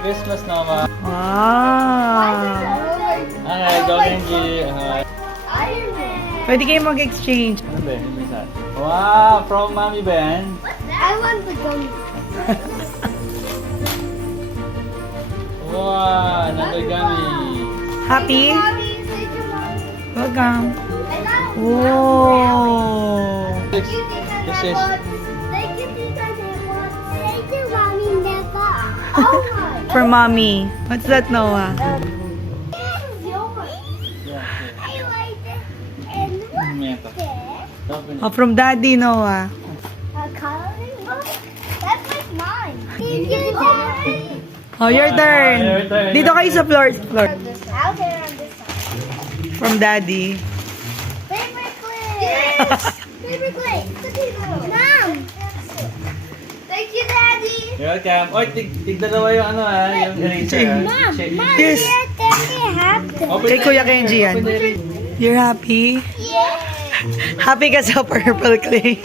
Christmas naman. Wow! Okay, go Kenji. Iron Man. Pwede kayo mag-exchange. Ano ba yun? Yung isa? Wow, from Mommy Ben. I want the gummy. Wow, another gummy. Happy? Mommy, thank you, Mommy. Welcome. I got Whoa! This is Thank you, Tita Nepa. Thank you, Mommy Nepa. Oh my. For mommy. What's that, Noah? This is yours. yeah, I like it. And what's Nepa. this? Open it. Oh, from Daddy, Noah. A coloring book? That's like mine. Thank you, Daddy. Oh, your turn. Your turn. Dito kayo sa floor. Out there on this side. From Daddy. Paper clip. Yes. Paper clip. Mom. Thank you, Daddy. You're welcome. Oy, tigdalawa yung ano yung eraser. Mom, Check. Mom, Yes. you're happy. Open Kay the Kuya eraser. Kenji yan. Open the eraser. You're happy? Yeah. Happy ka sa purple clay.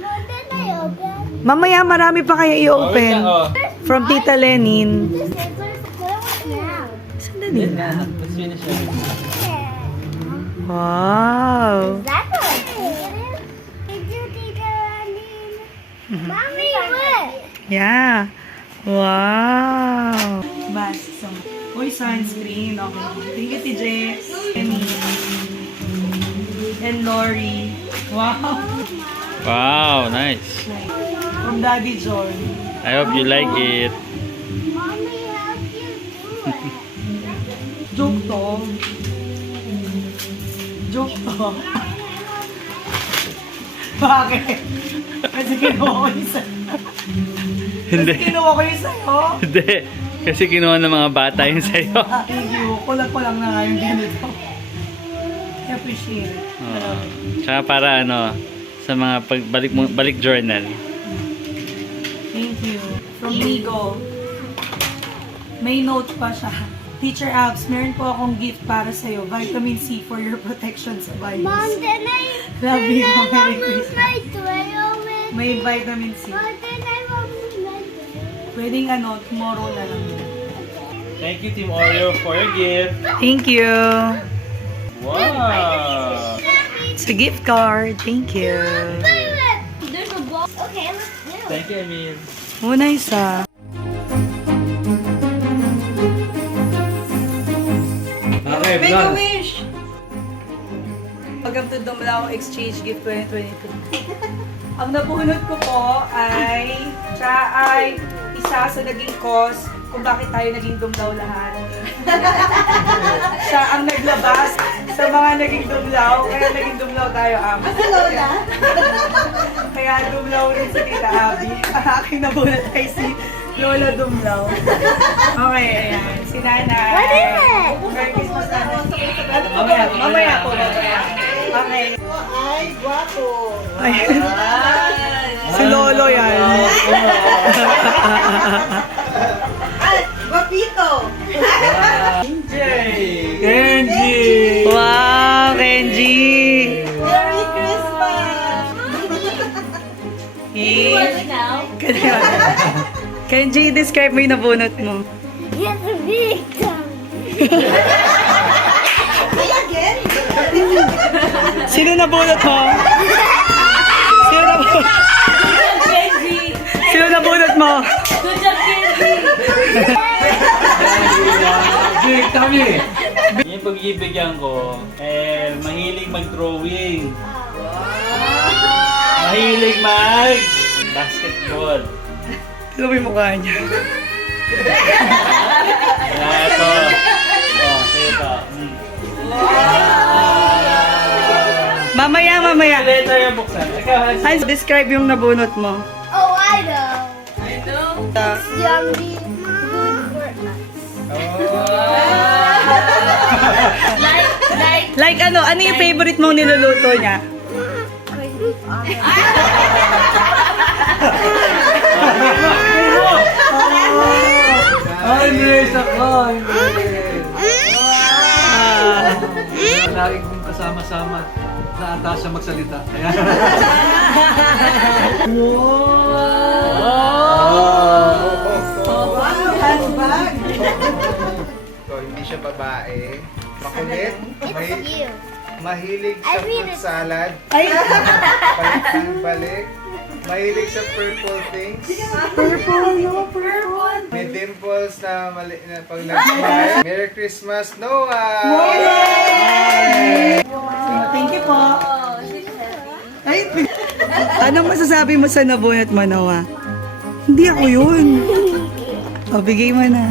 No, then I open. Mamaya marami pa kaya Oh, wait lang, i-open. oh. From Tita Lenin. This scissors. What now? Sandali Then, na. let's finish it. Yeah. Wow. That's what it is. Did you take a running? Mommy, what? Yeah. Wow. Bas, so, uy, sunscreen. Okay. Thank you, TJ. Emmy. And Lori. Wow. Wow, nice. From Daddy John. I hope you like it. Mommy, how do you do it? Joke to. Joke to. Bakit? Kasi kinuha ko yung sa'yo. Hindi. Kasi kinuha ko yung sa'yo. Hindi. Kasi kinuha ng mga bata yun sa'yo. Thank you. Kulang-kulang na nga yung ganito. I appreciate it. Tsaka para ano, sa mga balik journal. Thank you. From Migo. May note pa siya. Teacher Abs, meron po akong gift para sa'yo. Vitamin C for your protection sa virus. Mom, then I Love you. then I Merry move Christmas. my trail with May vitamin C. Mom, then I move my trail. Pwedeng ano, tomorrow na lang. Thank you, Team Oreo, for your gift. Thank you. Wow! It's a gift card. Thank you. There's a ball. Okay, let's do it. Thank you, Emil. Oh, nice ah. Okay, Make a wish! Welcome to Dumlao Exchange Gift 2022. Ang nabunot ko po ay siya ay isa sa naging cause kung bakit tayo naging dumlaw lahat. Siya ang naglabas sa mga naging dumlaw, kaya naging dumlaw tayo, Abi. Lola? Kaya dumlaw rin si Tita Abi. Ang aking nabunot ay si Lola Dumlaw. Okay, ayan. Si Nanay. What is it? Merry Christmas, Nanay. Mamaya po. Okay. Ay, guwapo. Ayan. Si Lolo yan. Ay, guwapito. Kenji! Wow, Kenji! Merry Christmas. Kenji, describe mo yung nabunot mo. Yes, a big time. Say again. Sino nabunot mo? Sino nabunot? Sino nabunot mo? Jake, kami! Yung pagbibigyan ko, mahilig mag-drawing. Mahilig basketball. Sino mo yung mukha niya? Ito. Oh, so ito. Mamaya. Letter yung buksan. Ikaw, Hans. Hans, describe yung nabunot mo. Oh, I know. Yummy food for us. Like ano yung favorite mong niluluto niya? Ay, Grace ako! Lagi kong kasama-sama sa atas sa magsalita. Kaya... Wow! siya babae. Makulit. It's you. Mahilig sa I read fruit it. salad. Ay, Balik. Mahilig sa purple things. purple, no, purple. May dimples na mali na pag nag-smile. Merry Christmas, Noah! Thank you po. Ay, anong masasabi mo sa nabunot mo, Noah? Hindi ako yun. O, bigay mo na.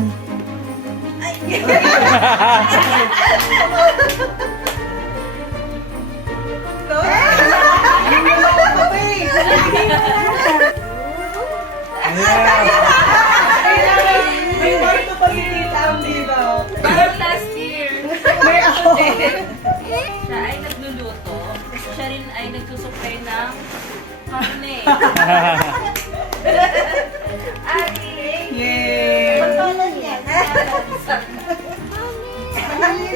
May kwarto pa si Tita ang dito. Parang last year, May ako. siya ay nagluluto. Siya rin ay nagsusupply ng karne. Yay! Mommy.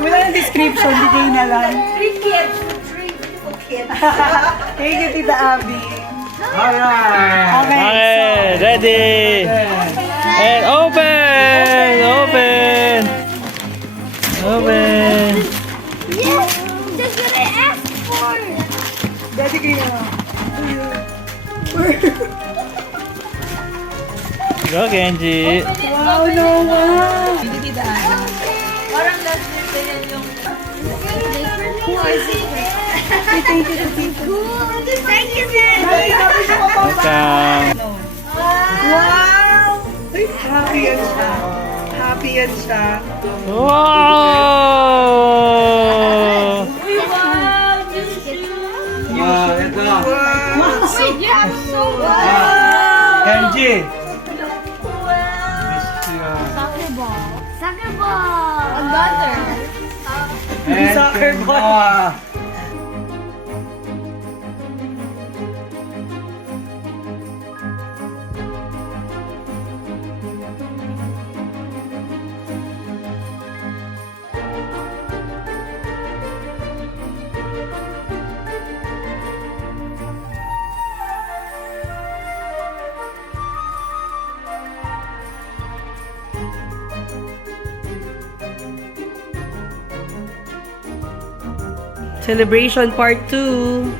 Wala na description, bigay na lang. 3 kids. 3 beautiful kids. Thank you, Tita Abby. Alright! Okay, ready. And open! Open! Open! Yes! That's what I asked for! Daddy kayo. Go, Kenji. Wow, Noah! Parang last year pa yan yung Thank you, Tita. Thank you, Dad! Welcome. Wow! Ay, happy yan siya. Happy yan siya. Wow! Uy, wow! Just you! Wow, ito. Wait, you have so much! Kenji! Soccer ball. Soccer ball! A gutter. And Soccer kay ball. Noah. Celebration part 2.